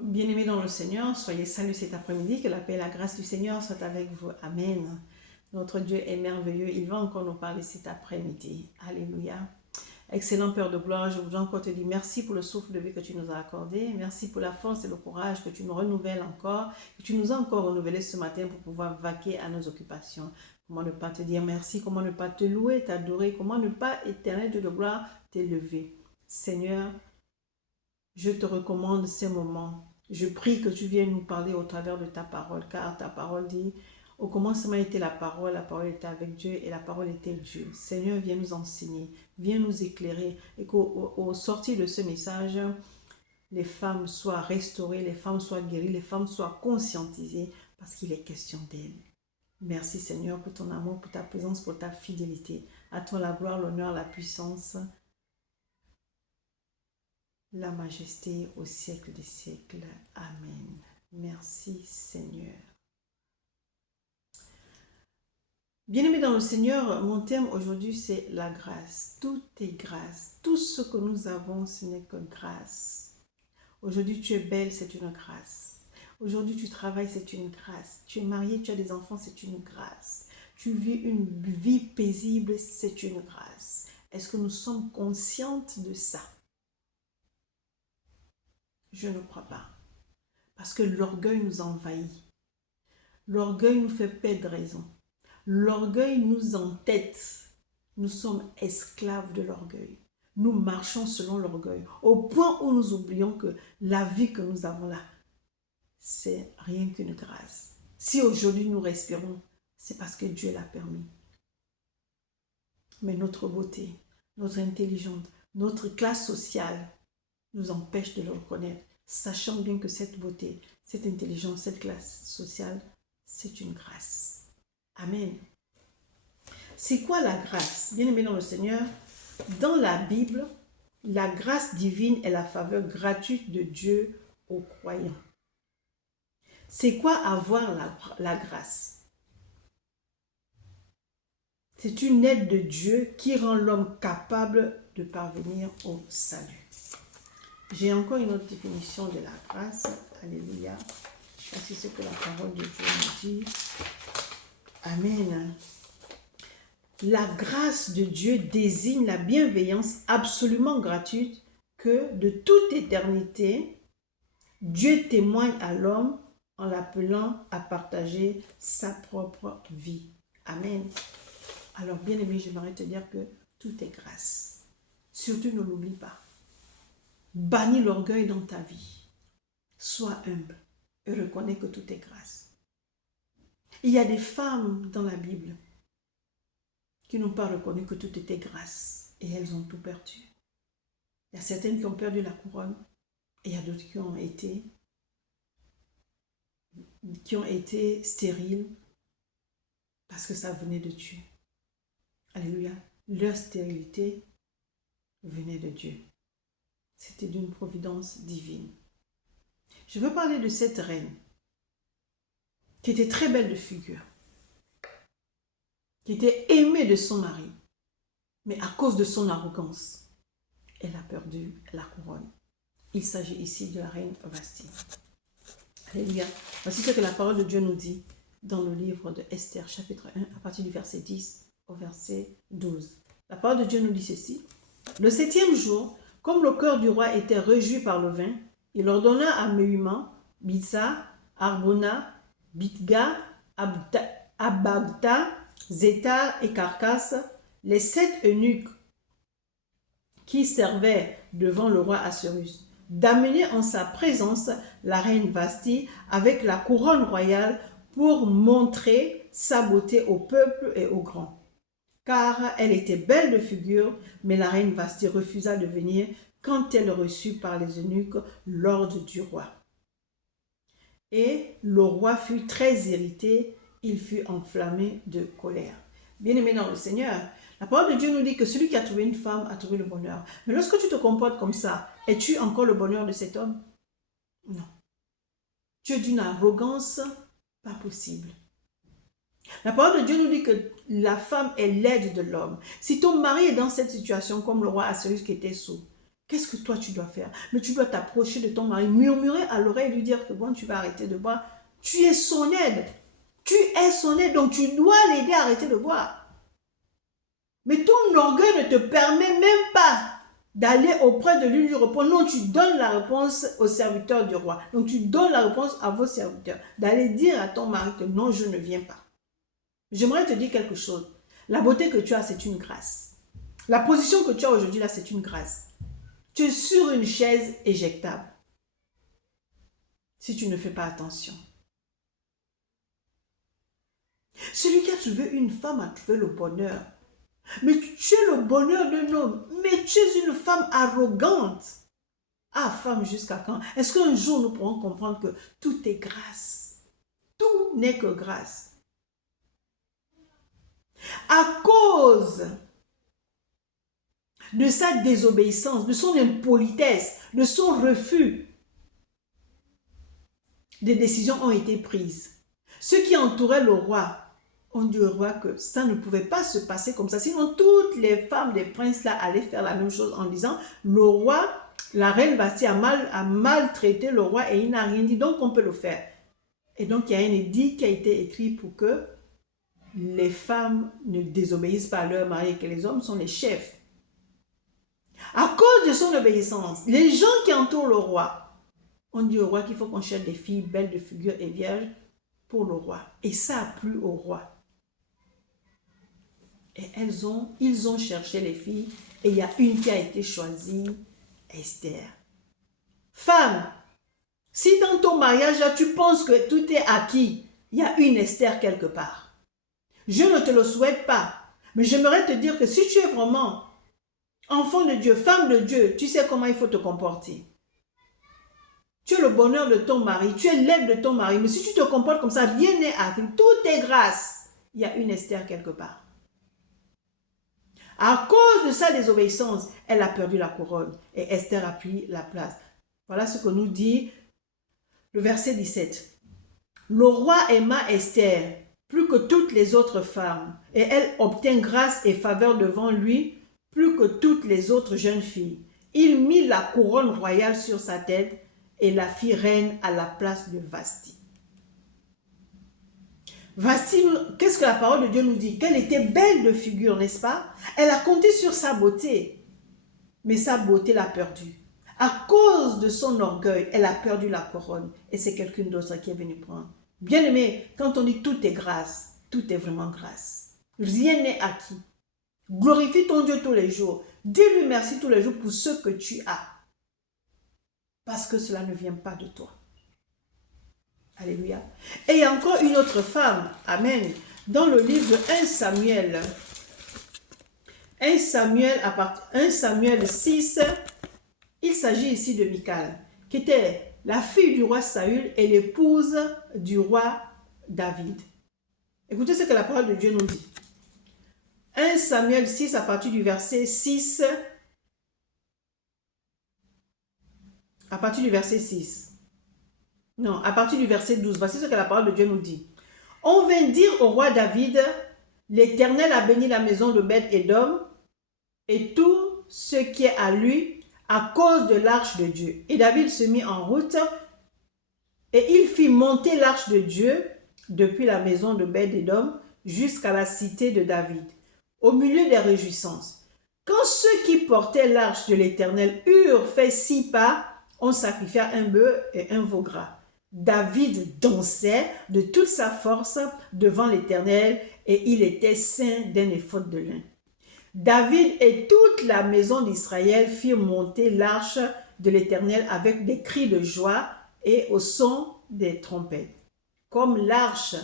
Bien-aimés dans le Seigneur, soyez salués cet après-midi, que la paix et la grâce du Seigneur soient avec vous. Amen. Notre Dieu est merveilleux, il va encore nous parler cet après-midi. Alléluia. Excellent Père de gloire, je voudrais encore te dire merci pour le souffle de vie que tu nous as accordé. Merci pour la force et le courage que tu nous renouvelles encore, que tu nous as encore renouvelé ce matin pour pouvoir vaquer à nos occupations. Comment ne pas te dire merci, comment ne pas te louer, t'adorer, comment ne pas, éternel Dieu de gloire, t'élever. Seigneur, je te recommande ces moments. Je prie que tu viennes nous parler au travers de ta parole, car ta parole dit, au commencement était la parole était avec Dieu et la parole était Dieu. Seigneur, viens nous enseigner, viens nous éclairer et qu'au sortir de ce message, les femmes soient restaurées, les femmes soient guéries, les femmes soient conscientisées parce qu'il est question d'elles. Merci Seigneur pour ton amour, pour ta présence, pour ta fidélité. À toi la gloire, l'honneur, la puissance, la majesté au siècle des siècles. Amen. Merci Seigneur. Bien-aimés dans le Seigneur, mon thème aujourd'hui c'est la grâce. Tout est grâce. Tout ce que nous avons, ce n'est que grâce. Aujourd'hui tu es belle, c'est une grâce. Aujourd'hui tu travailles, c'est une grâce. Tu es marié, tu as des enfants, c'est une grâce. Tu vis une vie paisible, c'est une grâce. Est-ce que nous sommes conscientes de ça? Je ne crois pas. Parce que l'orgueil nous envahit. L'orgueil nous fait perdre raison. L'orgueil nous entête. Nous sommes esclaves de l'orgueil. Nous marchons selon l'orgueil. Au point où nous oublions que la vie que nous avons là, c'est rien qu'une grâce. Si aujourd'hui nous respirons, c'est parce que Dieu l'a permis. Mais notre beauté, notre intelligence, notre classe sociale nous empêche de le reconnaître, sachant bien que cette beauté, cette intelligence, cette classe sociale, c'est une grâce. Amen. C'est quoi la grâce? Bien-aimés dans le Seigneur, dans la Bible, la grâce divine est la faveur gratuite de Dieu aux croyants. C'est quoi avoir la grâce? C'est une aide de Dieu qui rend l'homme capable de parvenir au salut. J'ai encore une autre définition de la grâce. Alléluia. C'est ce que la parole de Dieu nous dit. Amen. La grâce de Dieu désigne la bienveillance absolument gratuite que de toute éternité, Dieu témoigne à l'homme en l'appelant à partager sa propre vie. Amen. Alors, bien-aimé, j'aimerais te dire que tout est grâce. Surtout, ne l'oublie pas. Bannis l'orgueil dans ta vie. Sois humble et reconnais que tout est grâce. Il y a des femmes dans la Bible qui n'ont pas reconnu que tout était grâce et elles ont tout perdu. Il y a certaines qui ont perdu la couronne et il y a d'autres qui ont été stériles parce que ça venait de Dieu. Alléluia. Leur stérilité venait de Dieu. C'était d'une providence divine. Je veux parler de cette reine qui était très belle de figure, qui était aimée de son mari, mais à cause de son arrogance, elle a perdu la couronne. Il s'agit ici de la reine Vasti. Alléluia. Voici ce que la parole de Dieu nous dit dans le livre de Esther, chapitre 1, à partir du verset 10 au verset 12. La parole de Dieu nous dit ceci. Le 7e jour, comme le cœur du roi était réjoui par le vin, il ordonna à Mehuman, Bitsa, Arbona, Bitga, Abagta, Zéta et Carcasse, les 7 eunuques qui servaient devant le roi Assuérus, d'amener en sa présence la reine Vasti avec la couronne royale pour montrer sa beauté au peuple et aux grands. Car elle était belle de figure, mais la reine Vasti refusa de venir quand elle reçut par les eunuques l'ordre du roi. Et le roi fut très irrité, il fut enflammé de colère. Bien-aimé dans le Seigneur, la parole de Dieu nous dit que celui qui a trouvé une femme a trouvé le bonheur. Mais lorsque tu te comportes comme ça, es-tu encore le bonheur de cet homme? Non. Tu es d'une arrogance pas possible. La parole de Dieu nous dit que la femme est l'aide de l'homme. Si ton mari est dans cette situation comme le roi Assuérus qui était sourd, Qu'est-ce que toi tu dois faire? Mais tu dois t'approcher de ton mari, murmurer à l'oreille et lui dire que bon, tu vas arrêter de boire. Tu es son aide. Tu es son aide, donc tu dois l'aider à arrêter de boire. Mais ton orgueil ne te permet même pas d'aller auprès de lui lui répondre. Non, tu donnes la réponse aux serviteurs du roi. Donc tu donnes la réponse à vos serviteurs. D'aller dire à ton mari que non, je ne viens pas. J'aimerais te dire quelque chose. La beauté que tu as, c'est une grâce. La position que tu as aujourd'hui là, c'est une grâce. Tu es sur une chaise éjectable. Si tu ne fais pas attention. Celui qui a trouvé une femme a trouvé le bonheur. Mais tu es le bonheur d'un homme. Mais tu es une femme arrogante. Ah, femme, jusqu'à quand? Est-ce qu'un jour nous pourrons comprendre que tout est grâce? Tout n'est que grâce. À cause de sa désobéissance, de son impolitesse, de son refus, des décisions ont été prises. Ceux qui entouraient le roi ont dit au roi que ça ne pouvait pas se passer comme ça. Sinon, toutes les femmes des princes là allaient faire la même chose en disant, le roi, la reine Vasti a maltraité le roi et il n'a rien dit, donc on peut le faire. Et donc, il y a un édit qui a été écrit pour que les femmes ne désobéissent pas à leur mari et que les hommes sont les chefs. À cause de son obéissance, les gens qui entourent le roi ont dit au roi qu'il faut qu'on cherche des filles belles de figure et vierges pour le roi. Et ça a plu au roi. Et ils ont cherché les filles et il y a une qui a été choisie, Esther. Femme, si dans ton mariage là, tu penses que tout est acquis, il y a une Esther quelque part. Je ne te le souhaite pas, mais j'aimerais te dire que si tu es vraiment enfant de Dieu, femme de Dieu, tu sais comment il faut te comporter. Tu es le bonheur de ton mari, tu es l'aide de ton mari, mais si tu te comportes comme ça, rien n'est acquis, tout est grâce. Il y a une Esther quelque part. À cause de sa désobéissance, elle a perdu la couronne et Esther a pris la place. Voilà ce que nous dit le verset 17. Le roi aima Esther plus que toutes les autres femmes et elle obtint grâce et faveur devant lui plus que toutes les autres jeunes filles. Il mit la couronne royale sur sa tête et la fit reine à la place de Vasti. Vasti, qu'est-ce que la parole de Dieu nous dit? Qu'elle était belle de figure, n'est-ce pas? Elle a compté sur sa beauté, mais sa beauté l'a perdue. À cause de son orgueil, elle a perdu la couronne et c'est quelqu'un d'autre qui est venu prendre. Bien aimé, quand on dit tout est grâce, tout est vraiment grâce. Rien n'est acquis. Glorifie ton Dieu tous les jours. Dis-lui merci tous les jours pour ce que tu as. Parce que cela ne vient pas de toi. Alléluia. Et il y a encore une autre femme, amen, dans le livre de 1 Samuel. 1 Samuel 6, il s'agit ici de Michal, qui était la fille du roi Saül et l'épouse du roi David. Écoutez ce que la parole de Dieu nous dit. 1 Samuel 6 à partir du verset 6. À partir du verset 6. Non, à partir du verset 12. Voici ce que la parole de Dieu nous dit. On vint dire au roi David, l'Éternel a béni la maison de Obed-Édom et tout ce qui est à lui à cause de l'arche de Dieu. Et David se mit en route et il fit monter l'arche de Dieu depuis la maison de Obed-Édom jusqu'à la cité de David, au milieu des réjouissances. Quand ceux qui portaient l'arche de l'Éternel eurent fait 6 pas, on sacrifia un bœuf et un veau gras. David dansait de toute sa force devant l'Éternel et il était ceint d'un éphod de lin. David et toute la maison d'Israël firent monter l'arche de l'Éternel avec des cris de joie et au son des trompettes. Comme l'arche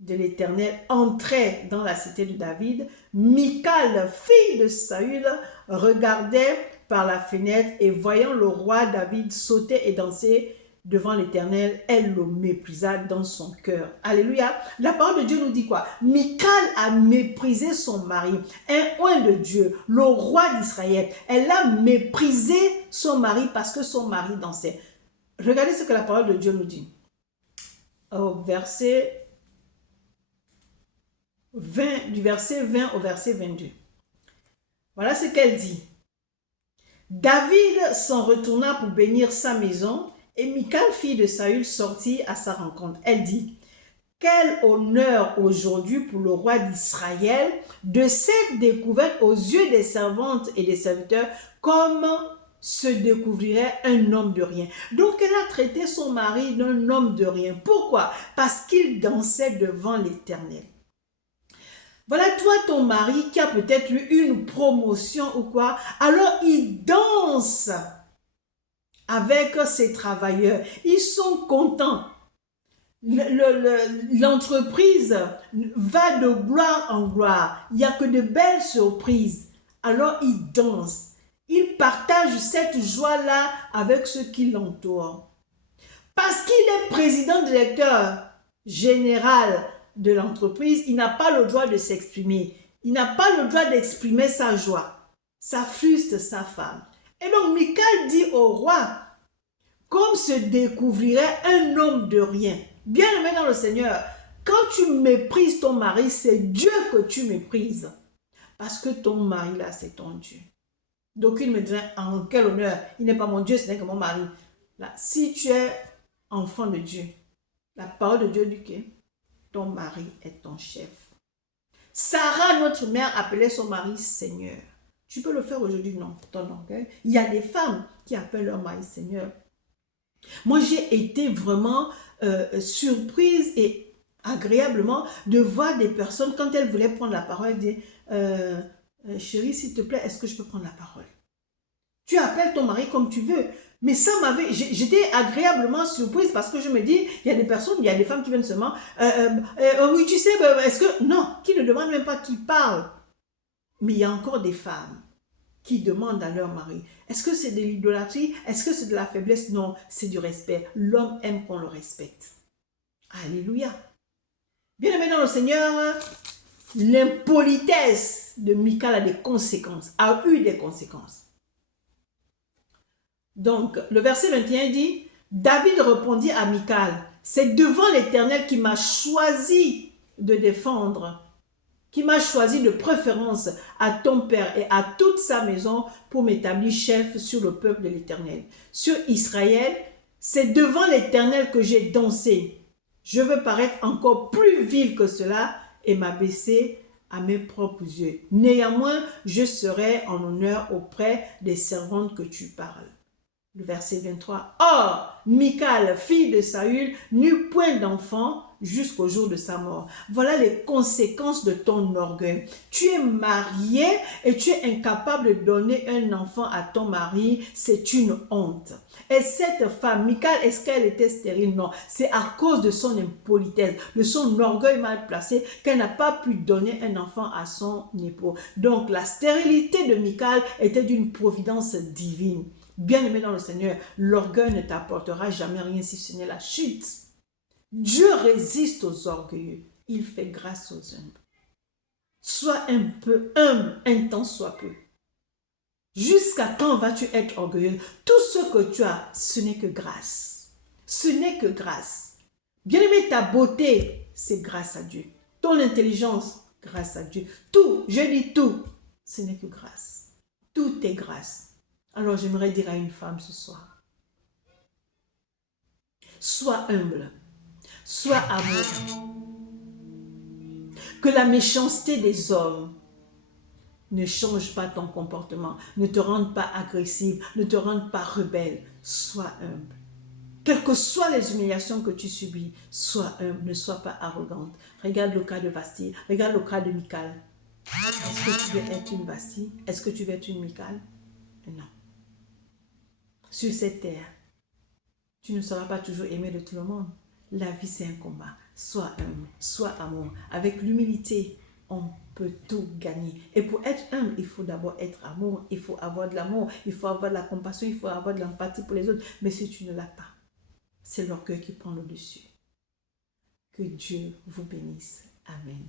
de l'Éternel entrait dans la cité de David, Michal, fille de Saül, regardait par la fenêtre et voyant le roi David sauter et danser devant l'Éternel, elle le méprisa dans son cœur. Alléluia. La parole de Dieu nous dit quoi? Michal a méprisé son mari, un oint de Dieu, le roi d'Israël. Elle a méprisé son mari parce que son mari dansait. Regardez ce que la parole de Dieu nous dit. Au verset 20, du verset 20 au verset 22. Voilà ce qu'elle dit. David s'en retourna pour bénir sa maison et Michal, fille de Saül, sortit à sa rencontre. Elle dit, quel honneur aujourd'hui pour le roi d'Israël de s'être découverte aux yeux des servantes et des serviteurs comme se découvrirait un homme de rien. Donc elle a traité son mari d'un homme de rien. Pourquoi? Parce qu'il dansait devant l'Éternel. Voilà, toi, ton mari qui a peut-être eu une promotion ou quoi, alors il danse avec ses travailleurs. Ils sont contents. L'entreprise va de gloire en gloire. Il n'y a que de belles surprises. Alors il danse. Il partage cette joie-là avec ceux qui l'entourent. Parce qu'il est président directeur général de l'entreprise, il n'a pas le droit de s'exprimer. Il n'a pas le droit d'exprimer sa joie. Ça frustre sa femme. Et donc Michal dit au roi, comme se découvrirait un homme de rien. Bien-aimé dans le Seigneur, quand tu méprises ton mari, c'est Dieu que tu méprises. Parce que ton mari là, c'est ton Dieu. Donc il me dirait, en quel honneur, il n'est pas mon Dieu, ce n'est que mon mari. Là, si tu es enfant de Dieu, la parole de Dieu dit que ton mari est ton chef. Sarah, notre mère, appelait son mari Seigneur. Tu peux le faire aujourd'hui, non, ton orgueil. Il y a des femmes qui appellent leur mari Seigneur. Moi, j'ai été vraiment surprise et agréablement de voir des personnes, quand elles voulaient prendre la parole, dire chérie, s'il te plaît, est-ce que je peux prendre la parole? Tu appelles ton mari comme tu veux. Mais ça m'avait... J'étais agréablement surprise parce que je me dis, il y a des personnes, il y a des femmes qui viennent seulement, oui, tu sais, est-ce que... Non, qui ne demandent même pas qui parle. Mais il y a encore des femmes qui demandent à leur mari, est-ce que c'est de l'idolâtrie? Est-ce que c'est de la faiblesse? Non, c'est du respect. L'homme aime qu'on le respecte. Alléluia. Bien-aimé dans le Seigneur, l'impolitesse de Michal a des conséquences, a eu des conséquences. Donc, le verset 21 dit, David répondit à Michal, c'est devant l'Éternel qui m'a choisi de défendre, qui m'a choisi de préférence à ton père et à toute sa maison pour m'établir chef sur le peuple de l'Éternel. Sur Israël, c'est devant l'Éternel que j'ai dansé. Je veux paraître encore plus vil que cela et m'abaisser à mes propres yeux. Néanmoins, je serai en honneur auprès des servantes que tu parles. Le verset 23. Or, Michal, fille de Saül, n'eut point d'enfant jusqu'au jour de sa mort. Voilà les conséquences de ton orgueil. Tu es marié et tu es incapable de donner un enfant à ton mari. C'est une honte. Et cette femme, Michal, est-ce qu'elle était stérile? Non. C'est à cause de son impolitesse, de son orgueil mal placé, qu'elle n'a pas pu donner un enfant à son époux. Donc, la stérilité de Michal était d'une providence divine. Bien-aimé dans le Seigneur, l'orgueil ne t'apportera jamais rien si ce n'est la chute. Dieu résiste aux orgueilleux. Il fait grâce aux humbles. Sois un peu humble, un temps soit peu. Jusqu'à quand vas-tu être orgueilleux? Tout ce que tu as, ce n'est que grâce. Ce n'est que grâce. Bien-aimé, ta beauté, c'est grâce à Dieu. Ton intelligence, grâce à Dieu. Tout, je dis tout, ce n'est que grâce. Tout est grâce. Alors j'aimerais dire à une femme ce soir, sois humble, sois amour. Que la méchanceté des hommes ne change pas ton comportement, ne te rende pas agressive, ne te rende pas rebelle. Sois humble. Quelles que soient les humiliations que tu subis, sois humble, ne sois pas arrogante. Regarde le cas de Vasti, regarde le cas de Michal. Est-ce que tu veux être une Vasti? Est-ce que tu veux être une Michal? Non. Sur cette terre, tu ne seras pas toujours aimé de tout le monde. La vie, c'est un combat. Sois humble, sois amour. Avec l'humilité, on peut tout gagner. Et pour être humble, il faut d'abord être amour. Il faut avoir de l'amour. Il faut avoir de la compassion. Il faut avoir de l'empathie pour les autres. Mais si tu ne l'as pas, c'est l'orgueil qui prend le dessus. Que Dieu vous bénisse. Amen.